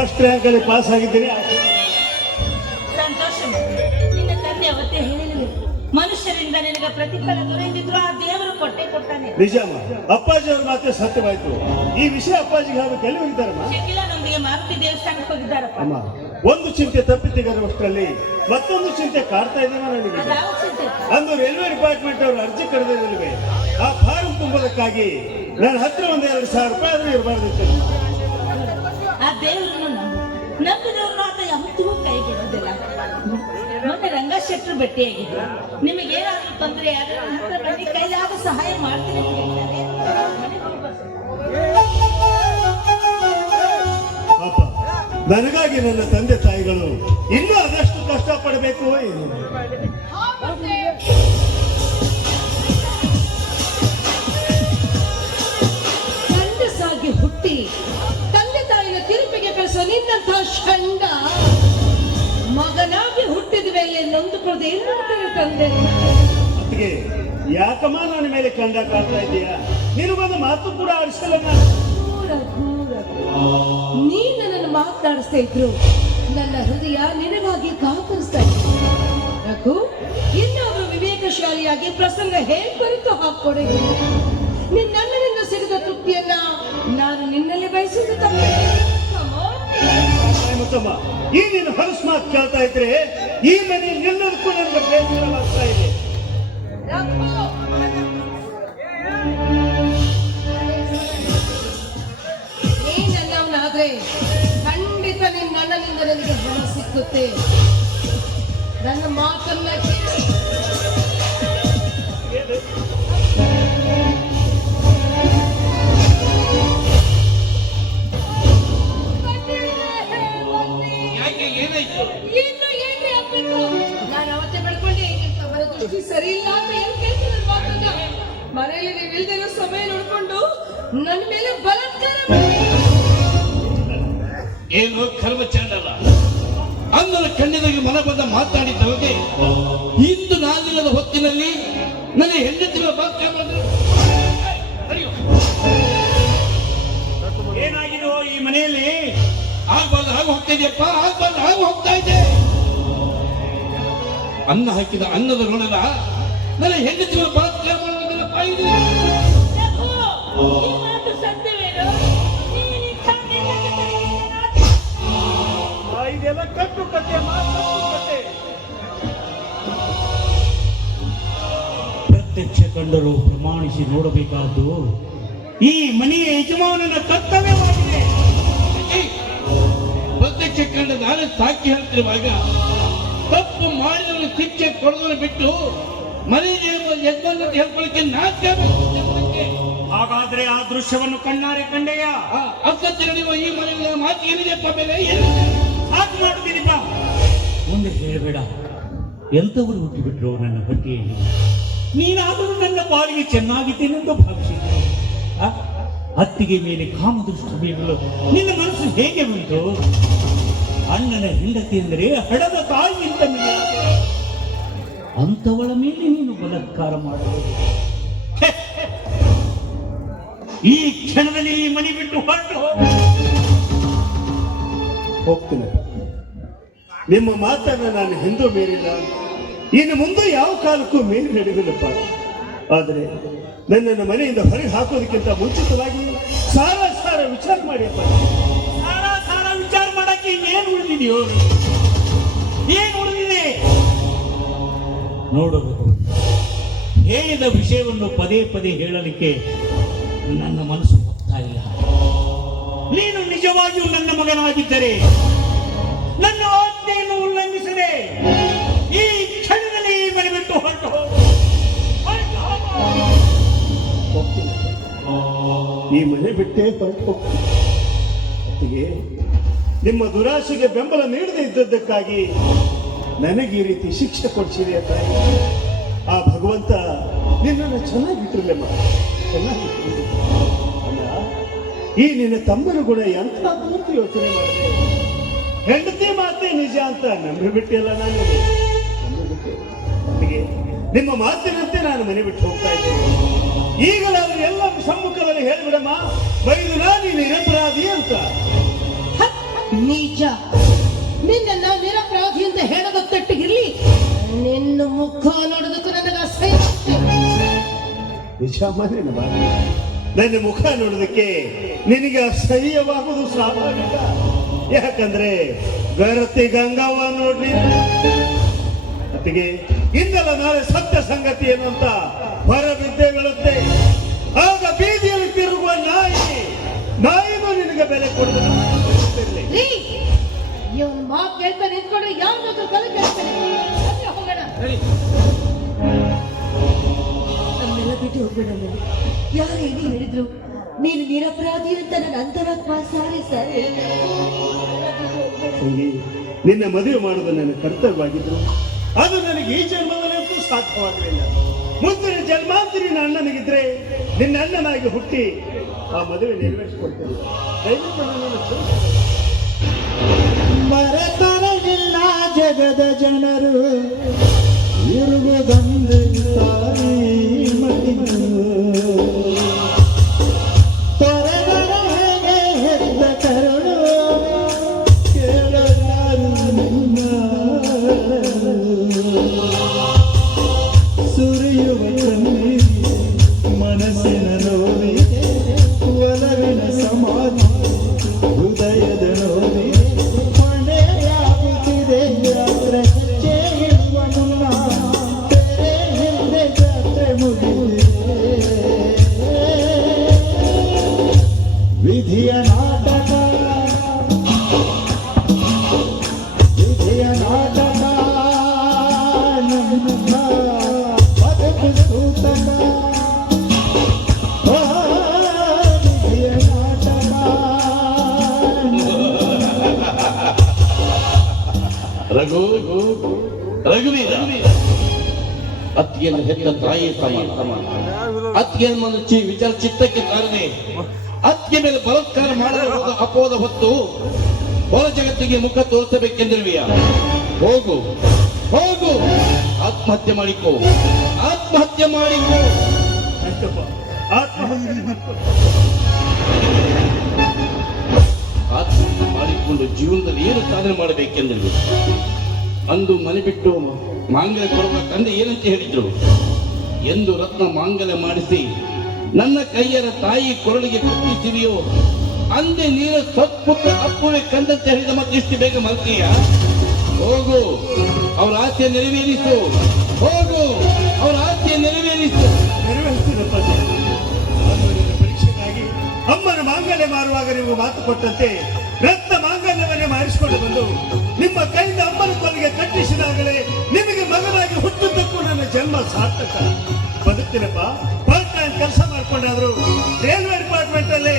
First pass ಆಗಿದ್ದೀನಿ ಸಂತೋಷ ನಿನ್ನ ತಂದೆ ಅವತ್ತೇ ಹೇಳಿದ್ರು ಮನುಷ್ಯರಿಂದ ನಿನಗೆ ಪ್ರತಿಫಲ ದೊರೆಯದಿದ್ರು ಆ ದೇವರು ಕೊಟ್ಟೆ ಕೊಡ್ತಾನೆ. ನಿಜಮ್ಮ ಅಪ್ಪಾಜಿ ಅವ್ರ ಮಾತೆ ಸತ್ಯವಾಯ್ತು. ಈ ವಿಷಯ ಅಪ್ಪಾಜಿಗೆ ಹೇಳಬೇಕು ಎಲ್ಲಿ ಹೋಗಿದ್ದಾರಮ್ಮ? ಶಕಿಲನೊಂದಿಗೆ ಮಾರುತಿ ದೇವಸ್ಥಾನಕ್ಕೆ ಹೋಗಿದ್ದಾರಪ್ಪ. ಅಮ್ಮ ಒಂದು ಚಿಂತೆ ತಪ್ಪಿತಿಗರುವಷ್ಟರಲ್ಲಿ ಮತ್ತೊಂದು ಚಿಂತೆ ಕಾಡ್ತಾ ಇದ್ದೇನೆ ನನಗೆ. ಅದಾವ ಚಿಂತೆ. ಅಂದು ರೈಲ್ವೆ ಡಿಪಾರ್ಟ್ಮೆಂಟ್ ಅವರು ಅರ್ಜಿ ಕರೆದಿರಲಿವೆ ಆ ಫಾರಂ ತುಂಬುದಕ್ಕಾಗಿ ನನ್ನ ಹತ್ರ ಒಂದು ಎರಡು ಸಾವಿರ ರೂಪಾಯಿ ಆದ್ರೂ ಇರಬಾರ್ದಿತ್ತು. ರಂಗ ನಿಮಗೆ ಏನಾದರೂ ತೊಂದರೆ ಆದ್ರೆ ಹತ್ರ ಬನ್ನಿ. ಕೈಲಾದ ಸಹಾಯ ಮಾಡ್ತೀನಿ ಅಂತ ನನಗಾಗಿ ನನ್ನ ತಂದೆ ತಾಯಿಗಳು ಇನ್ನೂ ಅದಷ್ಟು ಕಷ್ಟ ಪಡಬೇಕು ಏನು ಹುಟ್ಟಿದ ಮೇಲೆ ನೊಂದುಕೊಳ್ಳದೆ ಏನ್ ಮಾಡ್ತಾರೆ ತಂದೆ ಯಾಕಮ್ಮ ನನ್ನ ಮೇಲೆ ಕಂಡ ಕಾಡ್ತಾ ಇದೀಯಾ ನಿನಗೊಂದು ಮಾತು ಕೂಡ ಆಡಿಸಲ್ಲ ನಾನು ನೀ ನನ್ನನ್ನು ಮಾತನಾಡಿಸ್ತಾ ಇದ್ರು. ನನ್ನ ಹೃದಯ ನಿನಗಾಗಿ ಕಾತರಿಸ್ತಾ ಇತ್ತು. ರಘು ಅವರು ವಿವೇಕಶಾಲಿಯಾಗಿ ಪ್ರಸಂಗ ಹೇಗೆ ಬರುತ್ತೋ ಹಾಕೊಡೆ ನಿನ್ನನ್ನಿಂದ ಸಿಗದ ತೃಪ್ತಿಯನ್ನ ನಾನು ನಿನ್ನಲ್ಲಿ ಬಯಸುವುದು ತಮ್ಮ ಈ ನೀನು ಹೊಲಸು ಮಾತು ಕೇಳ್ತಾ ಇದ್ರೆ ಈ ಮನೆ ನಿಲ್ಲದಕ್ಕೂ ನನಗೆ ಬೇಸರವಾಗ್ತಾ ಇದೆ ಖಂಡಿತ ನಿಮ್ಮ ಅಣ್ಣನಿಂದ ನನಗೆ ಹಣ ಸಿಕ್ಕುತ್ತೆ ನನ್ನ ಮಾತನ್ನ ಕೇಳು. ದೃಷ್ಟಿ ಸರಿ ಇಲ್ಲ ಅಂತ ಏನ್ ಕೇಳ್ತೀನಿ ನನ್ ಮಾತನ್ನ ಮನೆಯಲ್ಲಿ ನೀವು ಇಲ್ದಿರೋ ಸಮಯ ನೋಡ್ಕೊಂಡು ನನ್ನ ಮೇಲೆ ಬಲಾತ್ಕಾರ ಮಾಡಿ. ಏನು ಕರ್ಮ ಚಂಡಲ್ಲ ಅಂದರ ಕಣ್ಣಿನಾಗಿ ಮನ ಬಂದ ಮಾತಾಡಿದ್ದವಗೆ ಇಂದು ನಾನಿಲ್ಲದ ಹೊತ್ತಿನಲ್ಲಿ ನನ್ನ ಹೆಂಡತಿಗಳ ಬಾಕ್ಯ ಮಾಡಿದ್ರು ಏನಾಗಿದೋ ಈ ಮನೆಯಲ್ಲಿ? ಆಗ್ಬಾರ್ದು ಹಾಗೆ ಹೋಗ್ತಾ ಇದೆಯಪ್ಪ ಆಗ್ಬಾರ್ದು ಹಾಗೆ ಹೋಗ್ತಾ ಇದೆ. ಅನ್ನ ಹಾಕಿದ ಅನ್ನದ ಋಣದ ನನ್ನ ಹೆಂಡತಿಗಳ ಬಲಾತ್ಕಾರ ಇದು. ಆ, ಇದೆಲ್ಲ ಕಟ್ಟು ಕತೆ ಮಾತು ಕತೆ ಪ್ರತ್ಯಕ್ಷ ಕಂಡರು ಪ್ರಮಾಣಿಸಿ ನೋಡಬೇಕಾದ್ದು ಈ ಮನೆಯ ಯಜಮಾನನ ಕರ್ತವ್ಯವಾಗಿದೆ. ಪ್ರತ್ಯಕ್ಷ ಕಂಡ ನಾನೇ ಸಾಕಿ ಹೇಳ್ತಿರುವಾಗ ತಪ್ಪು ಮಾಡಿದವನು ಶಿಕ್ಷೆ ಕೊಡೋದನ್ನು ಬಿಟ್ಟು ಮನೆ ಯಜಮಾನ ಹೇಳ್ಕೊಳ್ಳಿಕ್ಕೆ ನಾಚಿಕೆ. ಹಾಗಾದ್ರೆ ಆ ದೃಶ್ಯವನ್ನು ಕಣ್ಣಾರೆ ಕಂಡೆಯ ಅಕ್ಕತ್ತೆ ನಡೆಯುವ ಈ ಮನೆಯಲ್ಲಿ ಮಾತು ಏನಿದೆಪ್ಪ ಮೇಲೆ ಏನಿದೆ ಮಾಡ್ತೀನಿ ಬಾ ಮುಂದೆ ಹೇಳಬೇಡ ಎಂಥವರು ಹುಟ್ಟಿಬಿಟ್ರು ನನ್ನ ಹೊಟ್ಟೆಯಲ್ಲಿ ನೀನಾದರೂ ನನ್ನ ಬಾಳಿಗೆ ಚೆನ್ನಾಗಿದ್ದೇನೆಂದು ಭಾವಿಸಿದ್ದೆ? ಅತ್ತಿಗೆ ಮೇಲೆ ಕಾಮದೃಷ್ಟಿ ಬೀರಲು ನಿನ್ನ ಮನಸ್ಸು ಹೇಗೆ ಬಂತು ಅಣ್ಣನ ಹೆಂಡತಿ ಅಂದರೆ ಹಡದ ಮಿಗಿಲಾದ. ಅಂಥವಳ ಮೇಲೆ ನೀನು ಬಲತ್ಕಾರ ಮಾಡಬಹುದು. ಈ ಕ್ಷಣದಲ್ಲಿ ಈ ಮನೆ ಬಿಟ್ಟು ಹೊರಟು ಹೋಗು. ಹೋಗ್ತೀನಿ. ನಿಮ್ಮ ಮಾತನ್ನ ನಾನು ಹಿಂದೂ ಮೀರಿಲ್ಲ. ಇನ್ನು ಮುಂದೆ ಯಾವ ಕಾಲಕ್ಕೂ ಮೀರಿ ನಡೆದಿಲ್ಲಪ್ಪ. ಆದರೆ ನನ್ನನ್ನು ಮನೆಯಿಂದ ಹೊರಗೆ ಹಾಕೋದಕ್ಕಿಂತ ಮುಂಚಿತವಾಗಿ ಸಾರ ಸಾರ ವಿಚಾರ ಮಾಡಿಯಪ್ಪ. ಸಾರ ಸಾರ ವಿಚಾರ ಮಾಡಕ್ಕೆ ಇನ್ನೇನು ಉಳಿದಿದೆಯೋ? ಏನು ನೋಡೋದು ಹೇಳಿದ ವಿಷಯವನ್ನು ಪದೇ ಪದೇ ಹೇಳಲಿಕ್ಕೆ ನನ್ನ ಮನಸ್ಸು ಹೋಗ್ತಾ ಇಲ್ಲ. ನೀನು ನಿಜವಾಗಿಯೂ ನನ್ನ ಮಗನಾಗಿದ್ದರೆ ನನ್ನ ಆಜ್ಞೆಯನ್ನು ಉಲ್ಲಂಘಿಸದೆ ಈ ಕ್ಷಣದಲ್ಲಿ ಮನೆ ಹೊರಟು ಈ ಮನೆ ಬಿಟ್ಟೇ ಹೊರಟು ನಿಮ್ಮ ದುರಾಸೆಗೆ ಬೆಂಬಲ ನೀಡದೇ ಇದ್ದದ್ದಕ್ಕಾಗಿ ನನಗೆ ಈ ರೀತಿ ಶಿಕ್ಷೆ ಕೊಡ್ಸಿರಿ ಅಂತ. ಆ ಭಗವಂತ ನಿನ್ನನ್ನು ಚೆನ್ನಾಗಿ ಚೆನ್ನಾಗಿಟ್ಟಿರಲಿ ಅಲ್ಲ, ಈ ನಿನ್ನ ತಮ್ಮನ ಗುಣ ಎಂತ ದೂರ್ತಿ ಯೋಚನೆ ಮಾಡಿದೆ. ಹೆಂಡತಿ ಮಾತೇ ನಿಜ ಅಂತ ನಂಬಿಬಿಟ್ಟಿಲ್ಲ ನಾನು. ನಿಮ್ಮ ಮಾತಿನಂತೆ ನಾನು ಮನೆ ಬಿಟ್ಟು ಹೋಗ್ತಾ ಇದ್ದೇನೆ. ಈಗಲಾದ್ರೂ ಎಲ್ಲ ಸಮ್ಮುಖದಲ್ಲಿ ಹೇಳಿಬಿಡಮ್ಮ ಬೈದು ನೀನು ನಿರಪರಾಧಿ ಅಂತ. ನಿಜ. ನಿನ್ನ ನಿರಪರಾಧಿ ಅಂತ ಹೇಳೋದು ನಿನ್ನ ಮುಖ ನೋಡೋದಕ್ಕೂ ನನಗೆ ಅಸಹ್ಯ ಬಾ ನನ್ನ ಮುಖ ನೋಡೋದಕ್ಕೆ ನಿನಗೆ ಅಸಹ್ಯವಾಗುವುದು ಸ್ವಾಭಾವಿಕ. ಯಾಕಂದ್ರೆ ಗರತಿ ಗಂಗವ್ವ ನೋಡ್ಲಿ ಅತ್ತಿಗೆ ಇಂದಲ್ಲ ನಾಳೆ ಸತ್ಯ ಸಂಗತಿ ಏನು ಅಂತ ಹೊರಬಿದ್ದೆ ಬೀಳುತ್ತೆ. ಆಗ ಬೀದಿಯಲ್ಲಿ ತಿರುಗುವ ನಾಯಿ ನಾಯಿಗೂ ನಿನಗೆ ಬೆಲೆ ಕೊಡುವುದು ಇವನ್ ಮಾತು ಕೇಳ್ತಾ ನಿಂತ್ಕೊಂಡ್ರೆ ಯಾವ್ದಾದ್ರು ತಲೆ ಕೇಳ್ತಾನೆ ಹೋಗೋಣ. ನಮ್ಮೆಲ್ಲ ಬಿಟ್ಟು ಹೋಗ್ಬೇಡ ಯಾರು ಏನು ಹೇಳಿದ್ರು? ನೀನು ನಿರಪರಾಧಿ ಅಂತ ನನ್ನ ಅಂತರಾತ್ಮ ಸಾರಿ ಸಾರಿ. ನಿನ್ನ ಮದುವೆ ಮಾಡೋದು ನನ್ನ ಕರ್ತವ್ಯವಾಗಿದ್ರು ಅದು ನನಗೆ ಈ ಜನ್ಮದಲ್ಲಂತೂ ಸಾಧ್ಯವಾಗಲಿಲ್ಲ. ಮುಂದಿನ ಜನ್ಮಾಂತರಿ ನನ್ನ ಅಣ್ಣನಿಗಿದ್ರೆ ನಿನ್ನ ಅಣ್ಣನಾಗಿ ಹುಟ್ಟಿ ಆ ಮದುವೆ ನೆರವೇರಿಸಿಕೊಡ್ತೇನೆ. ದಯವಿಟ್ಟು ನನ್ನನ್ನು बरता ರಘುವೀರ ಅತ್ತಿಯನ್ನು ಹೆತ್ತ ತಾಯಿ ಸಮಾನ ಅತ್ತಿಗೆಯನ್ನು ಮನಚಿ ವಿಚಾರ ಚಿತ್ತಕ್ಕೆ ತಾರದೆ ಅತ್ತಿಗೆ ಮೇಲೆ ಬಲಾತ್ಕಾರ ಮಾಡಬಹುದು ಅಪೋದ ಹೊತ್ತು ಹೊರ ಜಗತ್ತಿಗೆ ಮುಖ ತೋರಿಸಬೇಕೆಂದಿರುವೆಯ? ಹೋಗು ಹೋಗು, ಆತ್ಮಹತ್ಯೆ ಮಾಡಿಕೋ ಆತ್ಮಹತ್ಯೆ ಮಾಡಿಕೋ. ಆತ್ಮಹತ್ಯೆ ಮಾಡ್ಕೊ. ಆತ್ಮಹತ್ಯೆ ಮಾಡಿಕೊಂಡು ಜೀವನದಲ್ಲಿ ಏನು ಸಾಧನೆ ಮಾಡಬೇಕೆಂದರು ಅಂದು ಮನೆ ಬಿಟ್ಟು ಮಾಂಗಲ್ಯ ಕೊಡುವ ತಂದೆ ಏನಂತ ಹೇಳಿದ್ರು? ಎಂದು ರತ್ನ ಮಾಂಗಲ್ಯ ಮಾಡಿಸಿ, ನನ್ನ ಕೈಯರ ತಾಯಿ ಕೊರಳಿಗೆ ಕುಟ್ಟಿಸಿರಿಯೋ ಅಂದೆ ನೀನು ಸತ್ಪುತ್ರ ಅಪ್ಪುವೆ ಕಂದಂತ ಹೇಳಿದ ಮತ್ತೆ ಇಷ್ಟು ಬೇಗ ಮಲ್ತೀಯ ಹೋಗು, ಅವರ ಆಸೆ ನೆರವೇರಿಸು. ಹೋಗು, ಅವರ ಆಸೆ ನೆರವೇರಿಸು. ಪರೀಕ್ಷೆಗಾಗಿ ಅಮ್ಮನ ಮಾಂಗಲ್ಯ ಮಾರುವಾಗ ನೀವು ಮಾತು ಕೊಟ್ಟಂತೆ ರತ್ನ ಮಾಂಗಲ್ಯವನ್ನೇ ಮಾಡಿಸಿಕೊಂಡು ಬಂದು ಸಾರ್ಥಕ ಬದುಕ್ತೀನಪ್ಪ. ಪಾರ್ಟ್ ಕೆಲಸ ಮಾಡ್ಕೊಂಡಾದ್ರು ರೈಲ್ವೆ ಡಿಪಾರ್ಟ್ಮೆಂಟ್ ಅಲ್ಲಿ